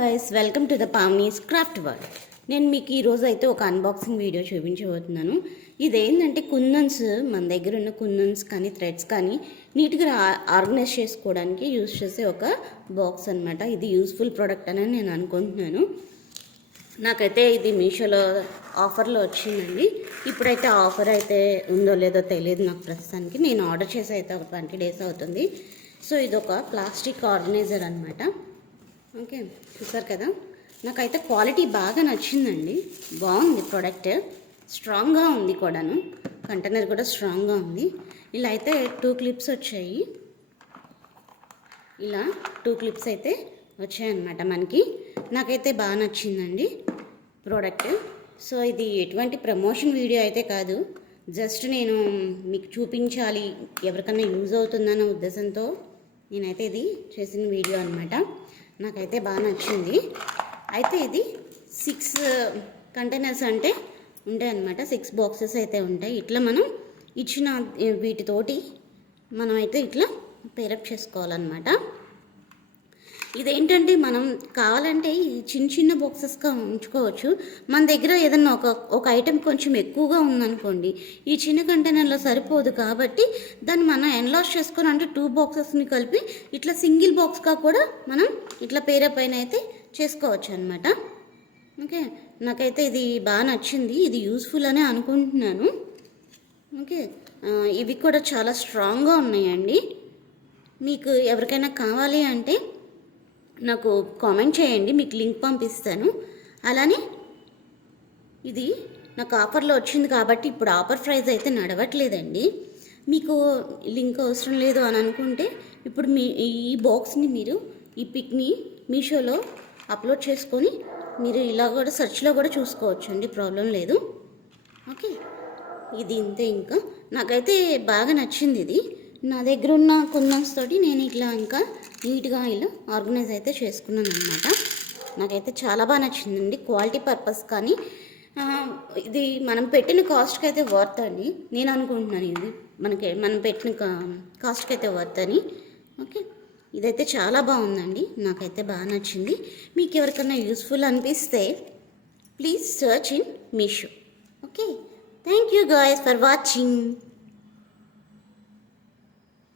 Guys welcome to the Pavani's craft world. నేను మీకు ఈరోజు అయితే ఒక అన్బాక్సింగ్ వీడియో చూపించబోతున్నాను. ఇదేంటంటే కుందన్స్, మన దగ్గర ఉన్న కుందన్స్ కానీ థ్రెడ్స్ కానీ నీట్గా ఆర్గనైజ్ చేసుకోవడానికి యూజ్ చేసే ఒక బాక్స్ అనమాట. ఇది యూస్ఫుల్ ప్రోడక్ట్ అని నేను అనుకుంటున్నాను. నాకైతే ఇది మీషోలో ఆఫర్లో వచ్చిందండి. ఇప్పుడైతే ఆఫర్ అయితే ఉందో లేదో తెలియదు నాకు ప్రస్తుతానికి. నేను ఆర్డర్ చేసి అయితే ఒక 20 days అవుతుంది. సో ఇది ఒక ప్లాస్టిక్ ఆర్గనైజర్ అనమాట. ఓకే, చూసారు కదా, నాకైతే క్వాలిటీ బాగా నచ్చిందండి. బాగుంది ప్రోడక్ట్, స్ట్రాంగ్గా ఉంది కూడాను. కంటైనర్ కూడా స్ట్రాంగ్గా ఉంది. ఇలా అయితే 2 clips వచ్చాయి. ఇలా 2 clips అయితే వచ్చాయన్నమాట మనకి. నాకైతే బాగా నచ్చిందండి ప్రోడక్ట్. సో ఇది ఎటువంటి ప్రమోషన్ వీడియో అయితే కాదు, జస్ట్ నేను మీకు చూపించాలి, ఎవరికైనా యూజ్ అవుతుందన్న ఉద్దేశంతో నేనైతే ఇది చేసిన వీడియో అనమాట. నాకైతే బాగా నచ్చింది. అయితే ఇది 6 కంటైనర్స్ అంటే ఉంటాయి అన్నమాట. 6 boxes అయితే ఉంటాయి. ఇట్లా మనం ఇచ్చిన వీటితోటి మనం అయితే ఇట్లా పేరప్ చేసుకోవాలన్నమాట. ఇదేంటంటే మనం కావాలంటే ఈ చిన్న చిన్న బాక్సెస్గా ఉంచుకోవచ్చు. మన దగ్గర ఏదన్నా ఒక ఐటెం కొంచెం ఎక్కువగా ఉందనుకోండి, ఈ చిన్న కంటైనర్లో సరిపోదు కాబట్టి దాన్ని మనం ఎన్లాస్ చేసుకొని అంటే 2 boxesని కలిపి ఇట్లా సింగిల్ బాక్స్గా కూడా మనం ఇట్లా పేరప్ పైన అయితే చేసుకోవచ్చు అనమాట. ఓకే, నాకైతే ఇది బాగా నచ్చింది. ఇది యూస్ఫుల్ అనే అనుకుంటున్నాను. ఓకే, ఇవి కూడా చాలా స్ట్రాంగ్గా ఉన్నాయండి. మీకు ఎవరికైనా కావాలి అంటే నాకు కామెంట్ చేయండి, మీకు లింక్ పంపిస్తాను. అలానే ఇది నాకు ఆఫర్లో వచ్చింది కాబట్టి ఇప్పుడు ఆఫర్ ప్రైస్ అయితే నడవట్లేదండి. మీకు లింక్ అవసరం లేదు అని అనుకుంటే ఇప్పుడు ఈ బాక్స్ని మీరు ఈ పిక్ని మీషోలో అప్లోడ్ చేసుకొని మీరు ఇలా కూడా సెర్చ్లో కూడా చూసుకోవచ్చు అండి, ప్రాబ్లం లేదు. ఓకే, ఇది ఇంతే. ఇంకా నాకైతే బాగా నచ్చింది ఇది. నా దగ్గర ఉన్న కుందన్స్ తోటి నేను ఇట్లా ఇంకా నీట్గా ఇలా ఆర్గనైజ్ అయితే చేసుకున్నాను అనమాట. నాకైతే చాలా బాగా నచ్చిందండి. క్వాలిటీ పర్పస్ కానీ ఇది మనం పెట్టిన కాస్ట్కి అయితే వర్త్ అని నేను అనుకుంటున్నాను. ఇది మనం పెట్టిన కాస్ట్కి అయితే వర్త్ అని. ఓకే, ఇదైతే చాలా బాగుందండి, నాకైతే బాగా నచ్చింది. మీకు ఎవరికైనా యూస్ఫుల్ అనిపిస్తే please search in Meesho. Okay, thank you guys for watching.